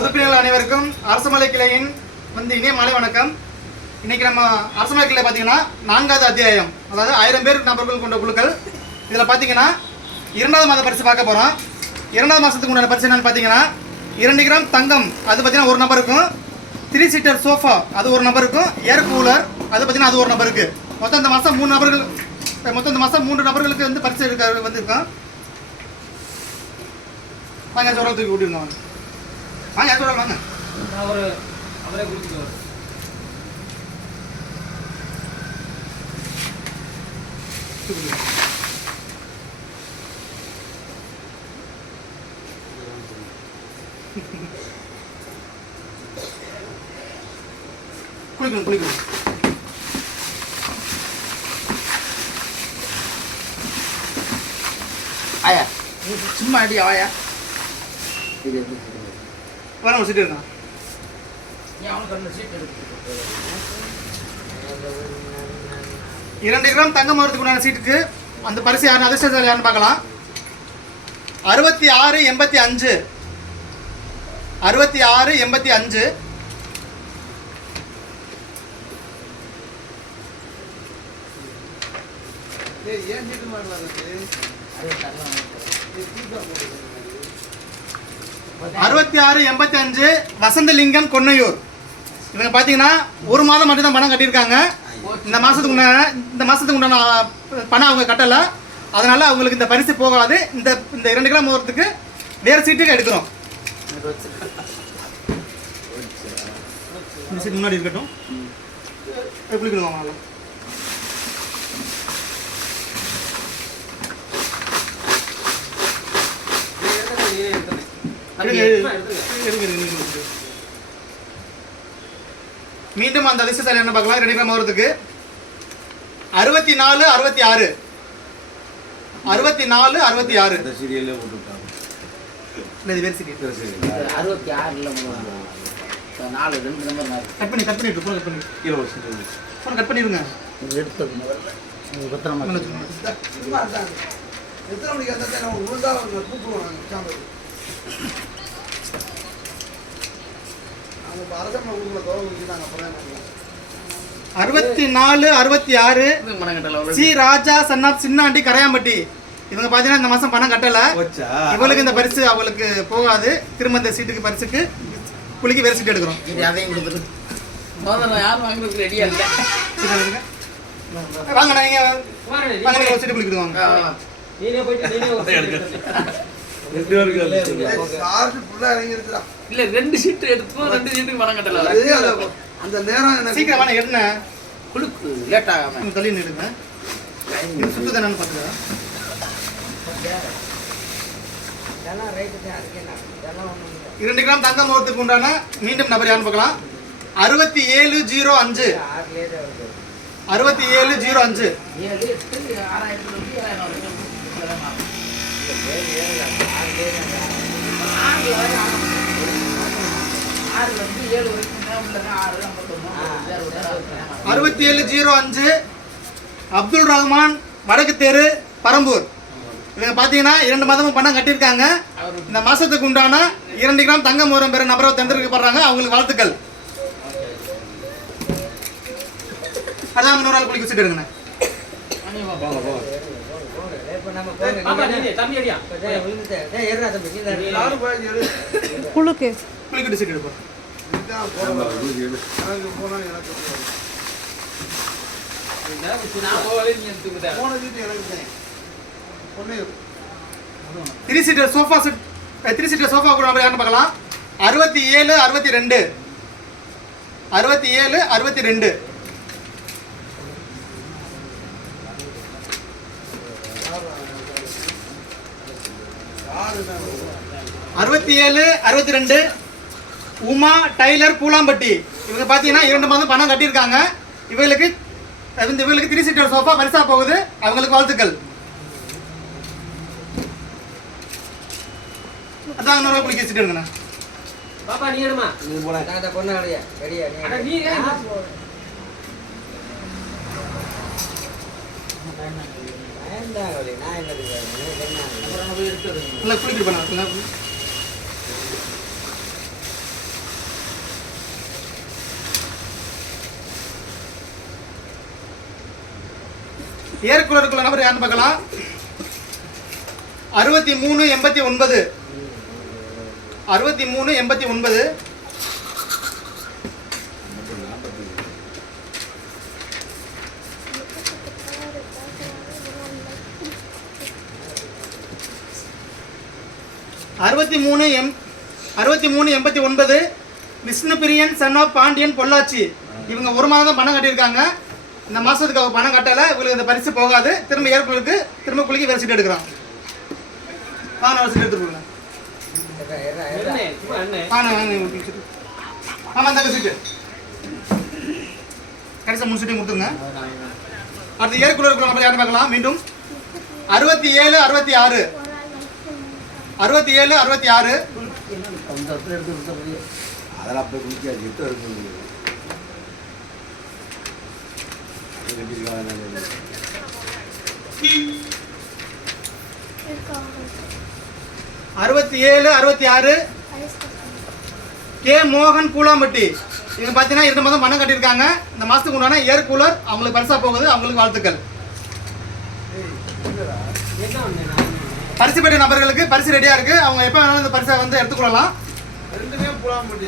உறுப்பினர்கள் அனைவருக்கும் அரசமலை கிளையின் வந்து இணைய மாலை வணக்கம். இன்னைக்கு நம்ம அரசமலை கிளை பார்த்தீங்கன்னா நான்காவது அத்தியாயம் அதாவது ஆயிரம் பேர் நபர்கள் கொண்ட குழுக்கள். இதில் பார்த்தீங்கன்னா இரண்டாவது மாத பரிசு பார்க்க போகிறோம் இரண்டாவது மாதத்துக்கு உண்டான பரிசு என்னன்னு பார்த்தீங்கன்னா இரண்டு கிராம் தங்கம் அது பார்த்தீங்கன்னா ஒரு நபருக்கும். த்ரீ சீட்டர் சோஃபா அது ஒரு நபருக்கும். ஏர் கூலர் அது பார்த்தீங்கன்னா அது ஒரு நபருக்கு. மொத்தம் இந்த மாதம் மூணு நபர்கள் மொத்தம் இந்த மாதம் மூன்று நபர்களுக்கு வந்து பரிசு இருக்க வந்திருக்கோம். வாங்க சொல்ல தூக்கி விட்டுருங்க வாங்க வாங்க யார் சொல்ல வாங்க அவரு அவரே குடிச்சுக்குவார் குளிக்கணும் குளிக்கணும் ஆயா சும்மா அடி ஆயா வர ஒரு சீட்டு எடுத்து இரண்டு கிராம் தங்கம் உண்டான சீட்டுக்கு அந்த பரிசு யாருன்னு அதிர்ஷ்டசாலி யாருன்னு பார்க்கலாம். அறுபத்தி ஆறு எண்பத்தி அஞ்சு. அறுபத்தி ஆறு எண்பத்தி அஞ்சு. அறுபத்தி ஆறு எண்பத்தி அஞ்சு வசந்தலிங்கம் கொன்னையூர். இவங்க பார்த்தீங்கன்னா ஒரு மாதம் மட்டும் தான் பணம் கட்டியிருக்காங்க. இந்த மாதத்துக்கு உண்டான இந்த மாதத்துக்கு உண்டான பணம் அவங்க கட்டலை. அதனால் அவங்களுக்கு இந்த பரிசு போகாது. இந்த இந்த இரண்டு கிலோ ஓரத்துக்கு வேறு சீட்டுக்கு எடுக்கிறோம். முன்னாடி இருக்கட்டும். எப்படி இருக்கணும் மீண்டும் அந்த அதிர்ஷ்டசாலி என்ன பார்க்கலாம்? ரெண்டு கிராம் ஓரத்துக்கு அறுபத்தி நாலு அறுபத்தி ஆறு அறுபத்தி நாலு அறுபத்தி ஆறு இந்த சீரியல்லே அறுபத்தி ஆறுல நாலு ரெண்டு நம்பர் கட் பண்ணி கட் பண்ணிட்டு கட் பண்ணி. ஃபோன் கட் பண்ணிடுங்க. எடுத்தது முதல்ல. பத்திரமா அறுபத்தி நாலு அறுபத்தி ஆறு C Raja son of Chinnandi Karaiyampatti. இவங்க பார்த்தீங்கன்னா இந்த மாதம் பணம் கட்டலை. இவளுக்கு இந்த பரிசு அவளுக்கு போகாது. திரும்ப இந்த சீட்டுக்கு பரிசுக்கு குளிக்கு வேறு எடுக்கிறோம். வாங்க நீங்க வாங்க சீட்டு வாங்க. ரெண்டு பேருக்கு. இல்ல ரெண்டு சீட்டு எடுத்துப்போம் ரெண்டு சீட்டுக்கு கட்டல. அந்த- நேரம் எனக்கு சீக்கிரம் வாங்க என்ன குழுக்கு லேட் ஆகாம. கொஞ்சம் தள்ளி நிடுங்க இது சுத்து தானே பார்த்துக்க இரண்டு கிராம் தங்கம் முகத்துக்கு உண்டான மீண்டும் நபர் யாருன்னு பார்க்கலாம். அறுபத்தி ஏழு ஜீரோ அஞ்சு. அறுபத்தி ஏழு ஜீரோ அஞ்சு. அறுபத்தி ஏழு ஜீரோ அஞ்சு அப்துல் ரஹ்மான் வடக்கு தெரு பரம்பூர். இவங்க பார்த்தீங்கன்னா இரண்டு மாதமும் பணம் கட்டியிருக்காங்க. இந்த மாதத்துக்கு உண்டான இரண்டு கிராம் தங்கம் மூரம் பெற நபரை தேர்ந்தெடுக்கப்படுறாங்க அவங்களுக்கு வாழ்த்துக்கள். அதான் இன்னொரு ஆள் குளிக்க வச்சுட்டு இருங்கண்ணே. குழுக்கு. Three seater sofa set. Three seater sofa கூட யாருன்னு பார்க்கலாம்? அறுபத்தி ஏழு அறுபத்தி ரெண்டு. அறுபத்தி ஏழு அறுபத்தி ரெண்டு. அறுபத்தி ஏழு அறுபத்தி ரெண்டு உமா டைலர் பூலாம்பட்டி. இவங்க பார்த்தீங்கன்னா இரண்டு மாதம் பணம் கட்டியிருக்காங்க. இவங்களுக்கு இந்த இவங்களுக்கு த்ரீ சீட்டர் சோஃபா பரிசா போகுது. அவங்களுக்கு வாழ்த்துக்கள். அதான் ஆள் குளிக்க வச்சுட்டு இருங்கண்ணா பாப்பா நீ எடுமா? நீ போடா. அட நீ ஏன் அப்புறம் குளிக்கிட்டு பண்ண ஏர் கூலருக்குள்ள நம்பர் யாருன்னு பார்க்கலாம்? அறுபத்தி மூணு எண்பத்தி ஒன்பது. அறுபத்தி மூணு எண்பத்தி ஒன்பது. அறுபத்தி மூணு எம் அறுபத்தி மூணு எண்பத்தி ஒன்பது விஷ்ணு பிரியன் சன் ஆஃப் பாண்டியன் பொள்ளாச்சி. இவங்க ஒரு மாதம் தான் பணம் கட்டியிருக்காங்க. இந்த மாதத்துக்கு அவங்க பணம் கட்டலை. இவங்களுக்கு இந்த பரிசு போகாது. திரும்ப ஏற்படுக்கு திரும்ப குளிக்க வேறு சீட்டு எடுக்கிறான். பானை ஒரு சீட்டு எடுத்துருக்கோங்க பானை வாங்க ஆமாம் தங்க சீட்டு. கடைசி மூணு சீட்டையும் கொடுத்துருங்க. அடுத்து ஏற்குள்ள இருக்கிற நம்பர் யாரும் பார்க்கலாம்? மீண்டும். அறுபத்தி ஏழு அறுபத்தி ஆறு. அறுபத்தி ஏழு அறுபத்தி ஆறு அதெல்லாம் எட்டு அறுபத்தி ஏழு அறுபத்தி ஆறு கே. மோகன் கூலாம்பட்டி இவங்க பார்த்தீங்கன்னா இந்த மாதம் பணம் கட்டியிருக்காங்க. இந்த மாதத்துக்கு உண்டான ஏர் கூலர் அவங்களுக்கு பரிசா போகுது. அவங்களுக்கு வாழ்த்துக்கள். பரிசு பெற்ற நபர்களுக்கு பரிசு ரெடியாக இருக்குது அவங்க எப்போ வேணாலும் இந்த பரிசை வந்து எடுத்துக்கொள்ளலாம். ரெண்டுமே புலாம்பட்டி